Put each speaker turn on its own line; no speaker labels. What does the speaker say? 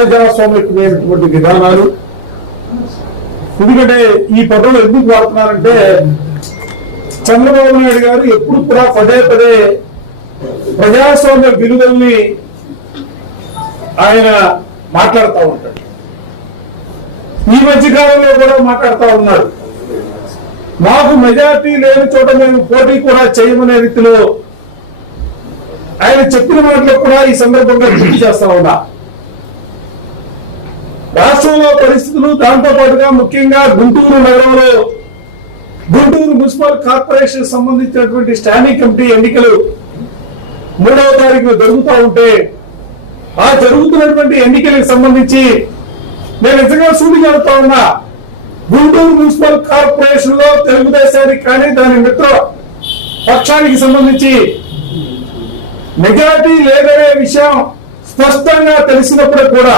ప్రజాస్వామ్యమైనటువంటి విధానాలు. ఎందుకంటే ఈ పదవులు ఎందుకు వాడుతున్నారంటే చంద్రబాబు నాయుడు గారు ఎప్పుడు కూడా పదే పదే ప్రజాస్వామ్య విలువల్ని ఆయన మాట్లాడుతూ ఉంటాడు. ఈ మధ్య కాలంలో కూడా మాట్లాడుతూ ఉన్నాడు. మాకు మెజార్టీ లేని చోట మేము పోటీ కూడా చేయమనే రీతిలో ఆయన చెప్పిన మాటలు కూడా ఈ సందర్భంగా గుర్తు చేస్తా ఉన్నా. రాష్ట్రంలో పరిస్థితులు దాంతో పాటుగా ముఖ్యంగా గుంటూరు నగరంలో గుంటూరు మున్సిపల్ కార్పొరేషన్ సంబంధించినటువంటి స్టాండింగ్ కమిటీ ఎన్నికలు మూడవ తారీఖున జరుగుతూ ఉంటే ఆ జరుగుతున్నటువంటి ఎన్నికలకు సంబంధించి నేను నిజంగా సూటి ఉన్నా గుంటూరు మున్సిపల్ కార్పొరేషన్లో తెలుగుదేశానికి కానీ దాని మిత్ర పక్షానికి సంబంధించి మెజార్టీ లేదనే విషయం స్పష్టంగా తెలిసినప్పుడు కూడా